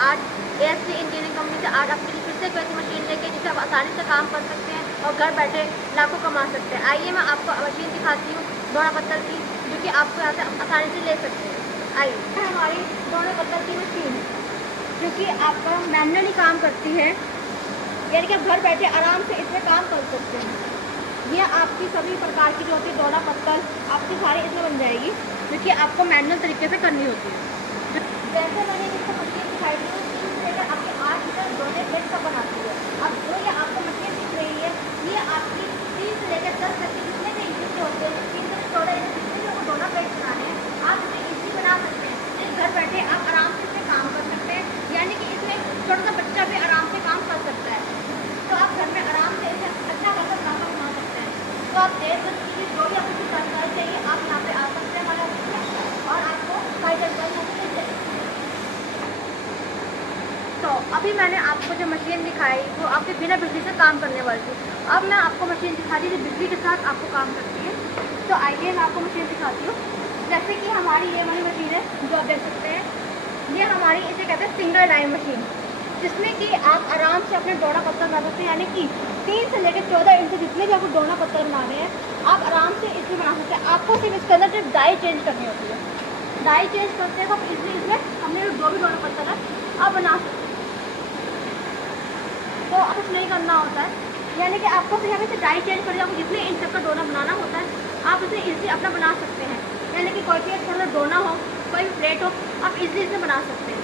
आज ASC engineering company से आज आपके लिए फिर से एक ऐसी मशीन लेके जिससे आप आसानी से काम कर सकते हैं और घर बैठे लाखों कमा सकते हैं। आइए मैं आपको मशीन दिखाती हूँ दोना पत्तल की, जो कि आपको यहाँ से आसानी से ले सकते हैं। आइए हमारी दोना पत्तल की मशीन जो कि आपका मैनुअली काम करती है, यानी कि आप घर बैठे आराम से इसमें काम कर सकते हैं। ये आपकी सभी प्रकार की जो होती है दोना पत्तल आपकी सारी इसमें बन जाएगी, जो कि आपको मैनुअल तरीके से करनी होती है। जैसे मैंने इसको मशीन दिखाई दी लेकर आपके 8 मीटर दोने प्लेट का बनाती है। अब जो ये आपको मशीन दिख रही है, ये आपकी 3 से लेकर 10 तक के जितने भी इंच के होते हैं, 3 से 14 इंच जितने भी दोना प्लेट बनाने हैं, आप इसे इजीली बना सकते हैं। घर बैठे आप आराम से इसमें काम कर सकते हैं, यानी कि इसमें छोटा सा बच्चा भी आराम से काम कर सकता है। तो आप घर में आराम से इसे अच्छा खासा खाना बना सकते हैं। तो आप देख सकते हैं जो भी आपको जानकारी चाहिए आप यहाँ पे आ सकते हैं हमारे ऑफिस में और आपको सारी जानकारी यहाँ से मिल जाएगी। तो अभी मैंने आपको जो मशीन दिखाई वो आपके बिना बिजली से काम करने वाली थी। अब मैं आपको मशीन दिखा दी जो बिजली के साथ आपको काम करती है। तो आइए मैं आपको मशीन दिखाती हूँ। जैसे कि हमारी ये वाली मशीन है जो आप देख सकते हैं, ये हमारी इसे कहते हैं सिंगल लाइन मशीन, जिसमें कि आप आराम से अपने दोना पत्तल बना सकते हैं, यानी कि 3 से लेकर 14 इंच जितने भी आपको दोना पत्तल बनाने हैं आप आराम से इसमें बना सकते हैं। आपको सिर्फ इसके अंदर सिर्फ डाई चेंज करनी होती है। डाई चेंज करते हैं तो आप इजली इसमें हमने जो भी दोना पत्तल है आप बना सकते हैं। तो कुछ नहीं करना होता है, यानी कि आपको सिर्फ यहाँ से डाई चेंज करके आपको जितने इंच तक का दोना बनाना होता है आप इसे इजली अपना बना सकते हैं। यानी कि कोई भी थोड़ा दोना हो, कोई भी प्लेट हो, आप इजली इसमें बना सकते हैं।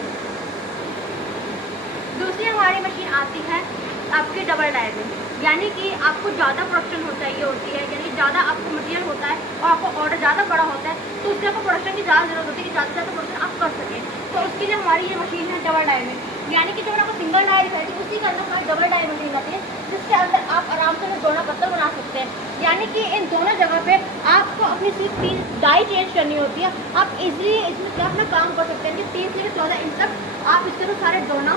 दूसरी हमारी मशीन आती है आपकी डबल डाई में, यानी कि आपको ज़्यादा प्रोडक्शन हो चाहिए होती है, यानी ज़्यादा आपको मटेरियल होता है और आपको ऑर्डर ज़्यादा बड़ा होता है, तो उससे आपको प्रोडक्शन की ज़्यादा ज़रूरत होती है कि ज़्यादा से ज़्यादा प्रोडक्शन आप कर सकें। तो उसके लिए हमारी ये मशीन है डबल डाई में, यानी कि जो मैंने आपको सिंगल डाई दिखाई थी उसी के अंदर हमारी डबल डाई मशीन आती है, जिसके अंदर आप आराम से दोना पत्तल बना सकते हैं। यानी कि इन दोनों जगह पे आपको अपनी सिर्फ 3 डाई चेंज करनी होती है, आप इजीली इसमें क्या अपना काम कर सकते हैं कि 3 से 14 इंच तक आप इसके तो सारे दोना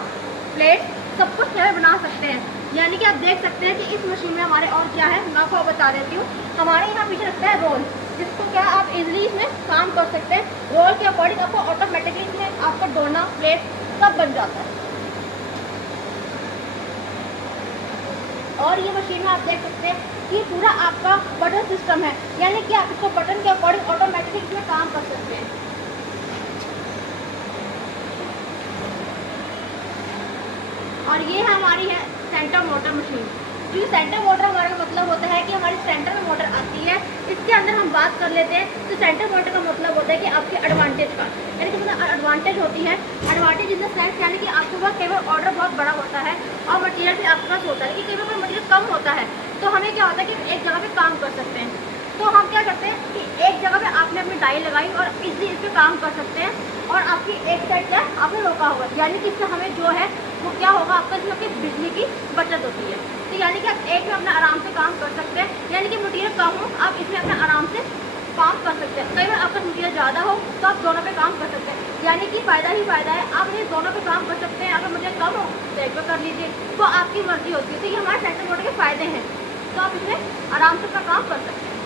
प्लेट सब कुछ जो है बना सकते हैं। यानी कि आप देख सकते हैं कि इस मशीन में हमारे और क्या है, मैं आपको बता देती हूँ। हमारे यहाँ पीछे रखता है रोल, जिसको क्या आप इजीली इसमें काम कर सकते हैं। रोल के अकॉर्डिंग आपको ऑटोमेटिकली इसमें आपका दोना प्लेट सब बन जाता है। और ये मशीन में आप देख सकते हैं कि पूरा आपका बटन सिस्टम है, यानी कि आप इसको बटन के अकॉर्डिंग ऑटोमेटिकली इसमें काम कर सकते हैं। और ये हमारी है सेंटर मोटर मशीन। जो सेंटर मोटर हमारा मतलब होता है कि हमारी सेंटर में मोटर आती है, इसके अंदर हम बात कर लेते हैं। तो सेंटर मोटर का मतलब होता है कि आपके एडवांटेज का, यानी कि मतलब एडवांटेज होती है, एडवांटेज इन द सेंस यानी कि आपके पास कई बार ऑर्डर बहुत बड़ा होता है और मटेरियल भी आपके पास होता है कि कई बार मटेरियल कम होता है, तो हमें क्या होता है कि एक जगह पे काम कर सकते हैं। तो हम क्या करते हैं कि एक जगह पे आपने अपनी डाई लगाई और इजीली इस पर काम कर सकते हैं और आपकी एक साइड क्या आपने रोका होगा, यानी कि इससे हमें जो है वो क्या होगा, आपका इसमें आपकी बिजली की बचत होती है। तो यानी कि आप एक में अपना आराम से काम कर सकते हैं, यानी कि मटेरियल कम हो आप इसमें अपना आराम से काम कर सकते हैं। कई बार आपका मटेरियल ज़्यादा हो तो आप दोनों पे काम कर सकते हैं, यानी कि फ़ायदा ही फ़ायदा है। आप ये दोनों पे काम कर सकते हैं। अगर मटेरियल कम हो तो एक पे कर लीजिए, तो आपकी मर्जी होती है। तो ये हमारे सेंटर मोटर के फ़ायदे हैं, तो आप इसमें आराम से अपना काम कर सकते हैं।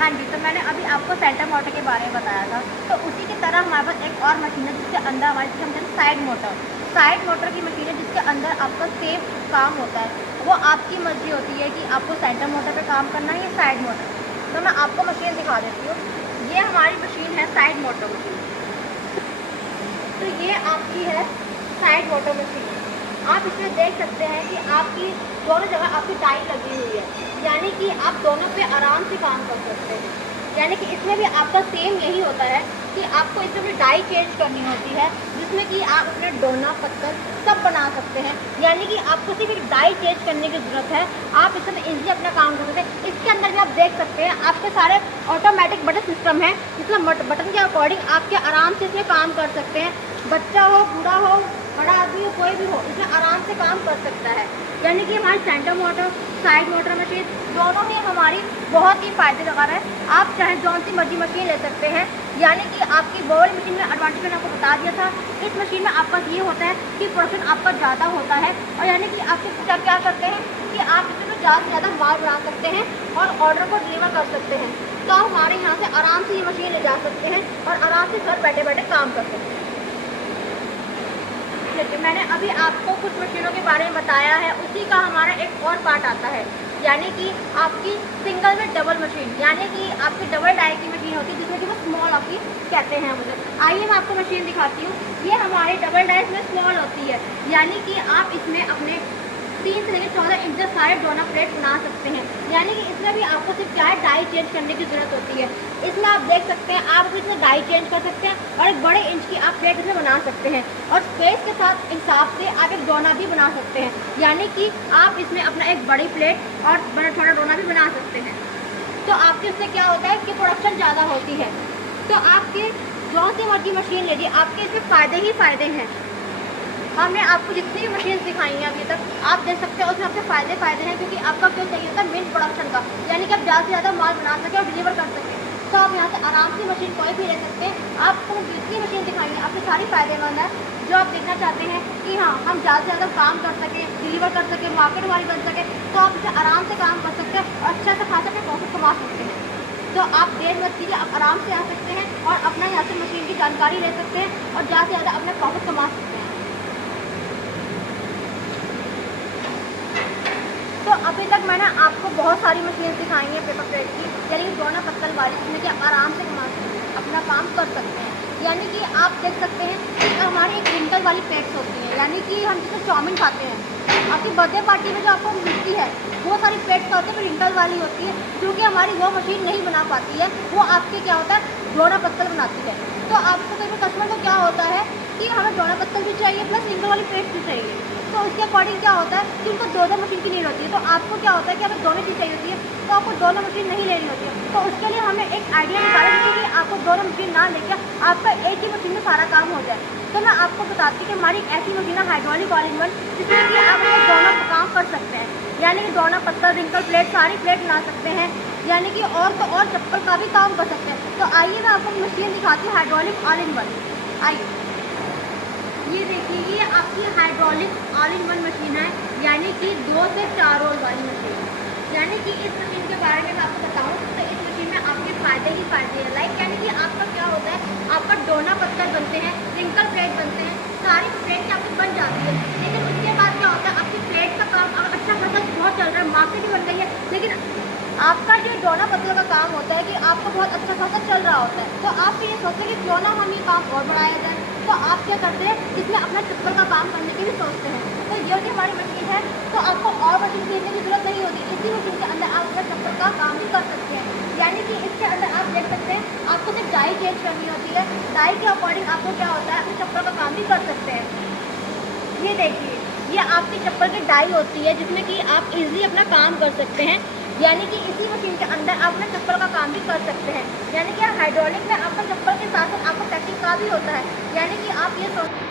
हाँ जी, तो मैंने अभी आपको सेंटर मोटर के बारे में बताया था, तो उसी की तरह हमारे पास एक और मशीन है जिसके अंदर हमारे जिसे हम कहते हैं साइड मोटर। साइड मोटर की मशीन है जिसके अंदर आपका सेम काम होता है, वो आपकी मर्जी होती है कि आपको सेंटर मोटर पे काम करना है या साइड मोटर। तो मैं आपको मशीन दिखा देती हूँ। ये हमारी मशीन है साइड मोटर मशीन। तो ये आपकी है साइड मोटर मशीन। आप इसमें देख सकते हैं कि आपकी दोनों जगह आपकी डाई लगी हुई है, यानी कि आप दोनों पे आराम से काम कर सकते हैं। यानी कि इसमें भी आपका सेम यही होता है कि आपको इसमें भी डाई चेंज करनी होती है, जिसमें कि आप अपने दोना पत्तल सब बना सकते हैं। यानी कि आपको सिर्फ एक डाई चेंज करने की ज़रूरत है, आप इसमें इजीली अपना काम कर सकते हैं। इसके अंदर भी आप देख सकते हैं आपके सारे ऑटोमेटिक बटन सिस्टम है, जिसमें बटन के अकॉर्डिंग आपके आराम से इसमें काम कर सकते हैं। बच्चा हो, बूढ़ा हो, बड़ा आदमी हो, कोई भी हो, इसमें आराम से काम कर सकता है। यानी कि हमारी centre motor side motor machine दोनों ही हमारी बहुत ही फ़ायदेमंद है। आप चाहे जौन सी मर्जी मशीन ले सकते हैं। यानी कि आपकी बॉल मशीन में एडवांटेज मैंने आपको बता दिया था। इस मशीन में आपका ये होता है कि प्रोडक्शन आपका ज़्यादा होता है, और यानी कि आपके क्या करते हैं कि आप इसमें ज़्यादा से ज़्यादा माल बना सकते हैं और ऑर्डर को डिलीवर कर सकते हैं। तो आप हमारे यहाँ से आराम से ये मशीन ले जा सकते हैं और आराम से घर बैठे बैठे काम कर सकते हैं। देखिए, मैंने अभी आपको कुछ मशीनों के बारे में बताया है, उसी का हमारा एक और पार्ट आता है, यानी कि आपकी सिंगल में डबल मशीन, यानी कि आपकी डबल डाई की मशीन होती है, जिसमें कि वो स्मॉल आपकी कहते हैं मुझे। आइए मैं आपको मशीन दिखाती हूँ। ये हमारी डबल डाई में स्मॉल होती है, यानी कि आप इसमें अपने 3 से लेकर 14 इंच तक सारे डोना प्लेट बना सकते हैं, यानी कि इसमें भी आपको सिर्फ क्या है, डाई चेंज करने की ज़रूरत होती है। इसमें आप देख सकते हैं, आप इसमें डाई चेंज कर सकते हैं और एक बड़े इंच की आप प्लेट इसमें बना सकते हैं, और स्पेस के साथ हिसाब से आप एक डोना भी बना सकते हैं, यानी कि आप इसमें अपना एक बड़ी प्लेट और बड़ा छोटा डोना भी बना सकते हैं। तो आपके उससे क्या होता है कि प्रोडक्शन ज़्यादा होती है। तो आपके जो सी मर्जी मशीन लीजिए, आपके इसमें फ़ायदे ही फ़ायदे हैं। हमने आपको जितनी भी मशीन दिखाई हैं अभी तक, आप देख सकते हैं उसमें आपके फ़ायदे हैं, क्योंकि आपका क्यों चाहिए होता है, मेन प्रोडक्शन का, यानी कि आप ज़्यादा से ज़्यादा माल बना सकें और डिलीवर कर सकें। तो आप यहाँ से आराम से मशीन कोई भी ले सकते हैं। आपको जितनी मशीन दिखाई है आपके सारी फ़ायदेमंद है। जो आप देखना चाहते हैं कि हाँ, हम ज़्यादा से ज़्यादा काम कर सकें, डिलीवर कर सकें, मार्केट वाली बन सके, तो आप इसे आराम से काम कर सकते हैं और अच्छा से खासा अपने प्रॉफिट कमा सकते हैं। तो आप देर मत कीजिए, आप आराम से आ सकते हैं और अपना यहाँ से मशीन की जानकारी ले सकते हैं और ज़्यादा से ज़्यादा अपना प्रॉफिट कमा सकते हैं। तो अभी तक मैंने आपको बहुत सारी मशीन दिखाई हैं पेपर प्लेट की, यानी कि डोना पत्तल वाली, जिसमें कि आप आराम से कमा सकते हैं, अपना काम कर सकते हैं। यानी कि आप देख सकते हैं कि हमारी एक रिंकल वाली प्लेट्स होती हैं, यानी कि हम जिसमें चाउमीन खाते हैं, आपकी बर्थडे पार्टी में जो आपको मिलती है, वो सारी प्लेट्स होती है रिंकल वाली होती है, जो कि हमारी वो मशीन नहीं बना पाती है, वो आपके क्या होता है, डोना पत्तल बनाती है। तो आपको कई कस्टमर को क्या होता है कि हमें डोना पत्तल भी चाहिए प्लस रिंकल वाली प्लेट्स भी चाहिए, तो उसके अकॉर्डिंग क्या होता है कि उनको दो मशीन की नीड होती है। तो आपको क्या होता है कि अगर दोनों चीज़ चाहिए होती है तो आपको दोनों मशीन नहीं लेनी होती है। तो उसके लिए हमें एक आइडिया निकालना चाहिए कि आपको दोनों मशीन ना लेकर आपका एक ही मशीन में सारा काम हो जाए। तो मैं आपको बताती हूँ कि हमारी एक ऐसी मशीन है हाइड्रोलिक ऑल इन वन, जिसमें कि आप दोनों काम कर सकते हैं, यानी कि डोना पत्तल, रिंकल प्लेट, सारी प्लेट बना सकते हैं, यानी कि और तो और चप्पल का भी काम कर सकते हैं। तो आइए मैं आपको मशीन दिखाती हूँ हाइड्रोलिक ऑल इन वन। आइए, ये देखिए, ये आपकी hydraulic all in one machine है, यानी कि 2 से 4 रोल वाली मशीन। यानी कि इस मशीन के बारे में मैं आपको बताऊं तो इस मशीन में आपके फ़ायदे ही फ़ायदे हैं। लाइक यानी कि आपका क्या होता है, आपका डोना पत्तल बनते हैं, रिंकल प्लेट बनते हैं, सारी प्लेट आपकी बन जाती है। लेकिन उसके बाद क्या होता है, आपकी प्लेट का काम अगर अच्छा खासा बहुत चल रहा है, मार्केट भी बन गई है, लेकिन आपका जो डोना पत्तल का काम होता है कि आपका बहुत अच्छा खासा चल रहा होता है, तो आप ये सोचते हैं कि क्यों ना हम ये काम और बढ़ाया जाए। तो आप क्या करते हैं, इसमें अपना चप्पल का काम करने की भी सोचते हैं। तो ये जो हमारी मशीन है, तो आपको और मशीन खरीदने की जरूरत नहीं होती, इसी मशीन के अंदर आप अपना चप्पल का काम भी कर सकते हैं। यानी कि इसके अंदर आप देख सकते हैं, आपको सिर्फ डाई चेंज करनी होती है, डाई के अकॉर्डिंग आपको क्या होता है, अपने चप्पल का काम भी कर सकते हैं। ये देखिए, ये आपकी चप्पल की डाई होती है, जिसमें कि आप इजीली अपना काम कर सकते हैं, यानी कि इसी मशीन के अंदर आप अपने चप्पल का काम भी कर सकते हैं। यानी कि हाइड्रोलिक में आपका चप्पल के साथ साथ आपको पैकिंग का भी होता है, यानी कि आप ये सोच।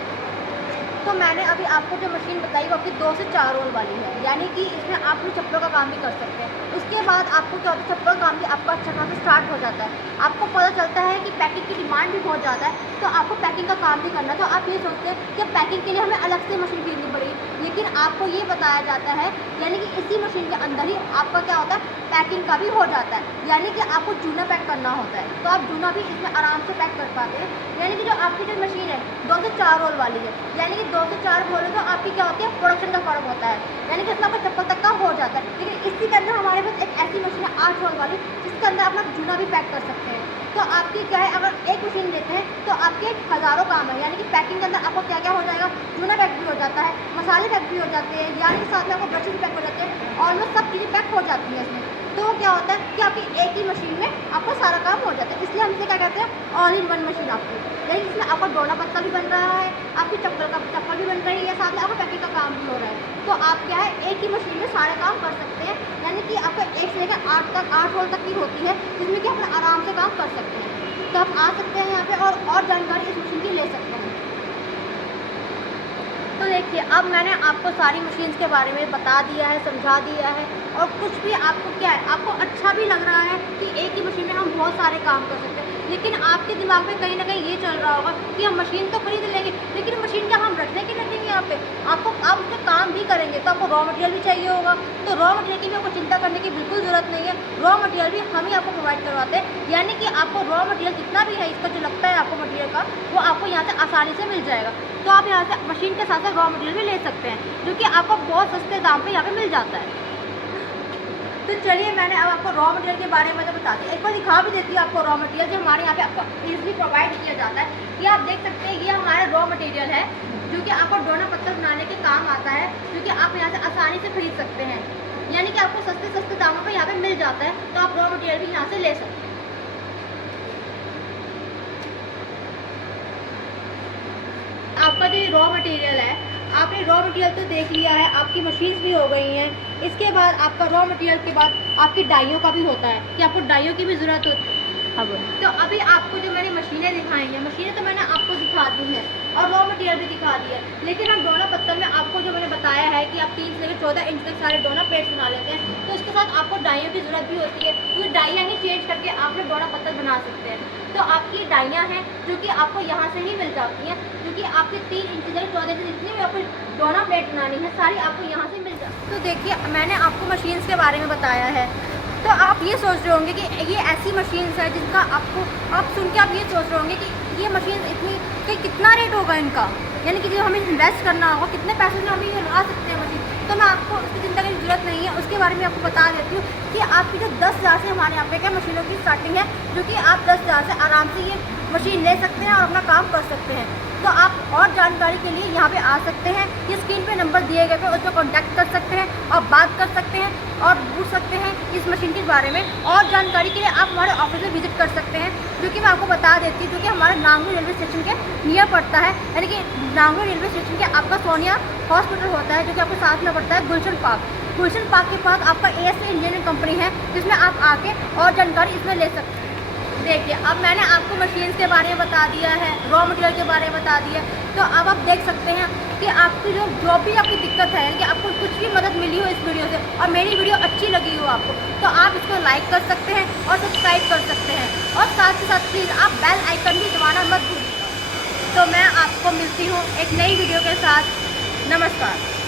तो मैंने अभी आपको जो मशीन बताई वो आपकी 2 से 4 रोल वाली है, यानी कि इसमें आप अपनी चप्पल का काम भी कर सकते हैं। उसके बाद आपको क्या होता है, चप्पल का काम भी आपका अच्छा खासा स्टार्ट हो जाता है। आपको पता चलता है कि पैकिंग की डिमांड भी बहुत ज़्यादा है, तो आपको पैकिंग का काम भी करना है। तो आप ये सोचते हैं कि पैकिंग के लिए हमें अलग से मशीन खरीदनी पड़ेगी, लेकिन आपको ये बताया जाता है, यानी कि इसी मशीन के अंदर ही आपका क्या होता है, पैकिंग का भी हो जाता है। यानी कि आपको जूना पैक करना होता है, तो आप जूना भी इसमें आराम से पैक कर पाते हैं। यानी कि जो आपकी जो मशीन है 2 से 4 रोल वाली है, यानी कि 2 से 4 बोले तो आपकी क्या होती है, प्रोडक्शन का फर्क होता है, यानी कि इसमें आपका चप्पल तक का हो जाता है। लेकिन इसी के अंदर हमारे पास एक ऐसी मशीन है 8 रोल वाली, जिसके अंदर अपना जूना भी पैक कर सकते हैं। तो आपकी क्या है, अगर एक मशीन लेते हैं तो आपके हज़ारों काम है, यानी कि पैकिंग के अंदर आपको क्या क्या हो जाएगा, जूना पैक भी हो जाता है, मसाले पैक भी हो जाते हैं, यानी कि साथ में आपको ब्रशेज भी पैक हो जाते हैं, ऑलमोस्ट सब चीज़ें पैक हो जाती हैं इसमें। तो क्या होता है कि आपकी एक ही मशीन में आपका सारा काम हो जाता है, इसलिए हम इसे क्या कहते हैं, ऑल इन वन मशीन आपकी। यानी इसमें आपका डोना पत्ता भी बन रहा है, आपकी चप्पल भी बन रही है, साथ में आपका पैकिंग का काम भी हो रहा है। तो आप क्या है, एक ही मशीन में सारे काम कर सकते हैं, यानी कि आपका 1 से लेकर 8 रोल तक की होती है, जिसमें कि आप आराम से काम कर सकते हैं। तो आप आ सकते हैं यहाँ पे और जानकारी इस मशीन की ले सकते हैं। तो देखिए, अब मैंने आपको सारी मशीन्स के बारे में बता दिया है, समझा दिया है, और कुछ भी आपको क्या है, आपको अच्छा भी लग रहा है कि एक ही मशीन में हम बहुत सारे काम कर सकते हैं। लेकिन आपके दिमाग में कहीं ना कहीं ये चल रहा होगा कि हम मशीन तो खरीद लेंगे, लेकिन मशीन क्या हम रखने के लिए रखेंगे यहाँ पे? आप उस पर काम भी करेंगे तो आपको रॉ मटेरियल भी चाहिए होगा। तो रॉ मटेरियल की भी आपको चिंता करने की बिल्कुल ज़रूरत नहीं है। रॉ मटेरियल भी हम ही आपको प्रोवाइड करवाते हैं, यानी कि आपको रॉ मटेरियल जितना भी है इसका जो लगता है आपको मटेरियल का, वो आपको यहाँ से आसानी से मिल जाएगा। तो आप यहाँ से मशीन के साथ साथ रॉ मटेरियल भी ले सकते हैं, जो कि आपको बहुत सस्ते दाम पे यहाँ पे मिल जाता है। तो चलिए मैंने अब आपको रॉ मटेरियल के बारे में तो बता दी, एक बार दिखा भी देती हूँ आपको रॉ मटेरियल जो हमारे यहाँ पे आपको ईजिली प्रोवाइड किया जाता है। ये आप देख सकते हैं, ये हमारा रॉ मटेरियल है जो कि आपको डोना पत्थर बनाने के काम आता है, जो कि आप यहाँ से आसानी से खरीद सकते हैं, यानी कि आपको सस्ते सस्ते दामों पर यहाँ पे मिल जाता है। तो आप रॉ मटेरियल भी यहाँ से ले सकते हैं। आपका जो रॉ मटेरियल है, आपने रॉ मटेरियल तो देख लिया है, आपकी मशीन्स भी हो गई हैं। इसके बाद आपका रॉ मटेरियल के बाद आपकी डाइयों का भी होता है कि आपको डाइयों की भी ज़रूरत होती है। तो अभी आपको जो मैंने मशीनें दिखाई हैं, मशीनें तो मैंने आपको दिखा दी हैं और रॉ मटेरियल भी दिखा दिया है, लेकिन हम डोना पत्थर में आपको जो मैंने बताया है कि आप 3 से लेकर 14 इंच तक सारे डोना प्लेट्स बना लेते हैं, तो उसके साथ आपको डाइयों की ज़रूरत भी होती है, क्योंकि डाइयाँ ही चेंज करके आप लोग डोना पत्थर बना सकते हैं। तो आपकी डाइयाँ हैं जो कि आपको यहाँ से ही मिल जाती हैं, क्योंकि आपके 3 इंच से 14 इंच जितनी भी आपको डोना प्लेट बनानी है सारी आपको यहाँ से मिल जाती है। तो देखिए मैंने आपको मशीन्स के बारे में बताया है, तो आप ये सोच रहे होंगे कि ये ऐसी मशीन्स है जिनका आपको आप सुन के आप ये सोच रहे होंगे कि ये मशीन इतनी कि कितना रेट होगा इनका, यानी कि जो हमें इन्वेस्ट करना होगा, कितने पैसे में हम ये लगा सकते हैं मशीन। तो मैं आपको उसकी चिंता करने की जरूरत नहीं है, उसके बारे में आपको बता देती हूँ कि आपकी जो 10,000 से हमारे यहाँ पे क्या मशीनों की स्टार्टिंग है, जो कि आप 10,000 से आराम से ये मशीन ले सकते हैं और अपना काम कर सकते हैं। तो आप और जानकारी के लिए यहाँ पे आ सकते हैं, ये स्क्रीन पे नंबर दिए गए पे उस पर कॉन्टैक्ट कर सकते हैं और बात कर सकते हैं और पूछ सकते हैं इस मशीन के बारे में। और जानकारी के लिए आप हमारे ऑफिस में विजिट कर सकते हैं, जो कि मैं आपको बता देती हूँ, जो कि हमारे नांगू रेलवे स्टेशन के नियर पड़ता है, यानी कि नांगू रेलवे स्टेशन के आपका सोनिया हॉस्पिटल होता है, जो कि आपको साथ में पड़ता है गुलशन पार्क। गुलशन पार्क के पास आपका ASA इंजीनियरिंग कंपनी है, जिसमें आप आके और जानकारी इसमें ले सकते हैं। देखिए अब मैंने आपको मशीन्स के बारे में बता दिया है, रॉ मटेरियल के बारे में बता दिया, तो अब आप देख सकते हैं कि आपकी जो भी आपकी दिक्कत है, कि आपको कुछ भी मदद मिली हो इस वीडियो से और मेरी वीडियो अच्छी लगी हो आपको, तो आप इसको लाइक कर सकते हैं और सब्सक्राइब कर सकते हैं, और साथ ही साथ प्लीज़ आप बेल आइकन भी दबाना मत भूलिएगा। तो मैं आपको मिलती हूँ एक नई वीडियो के साथ। नमस्कार।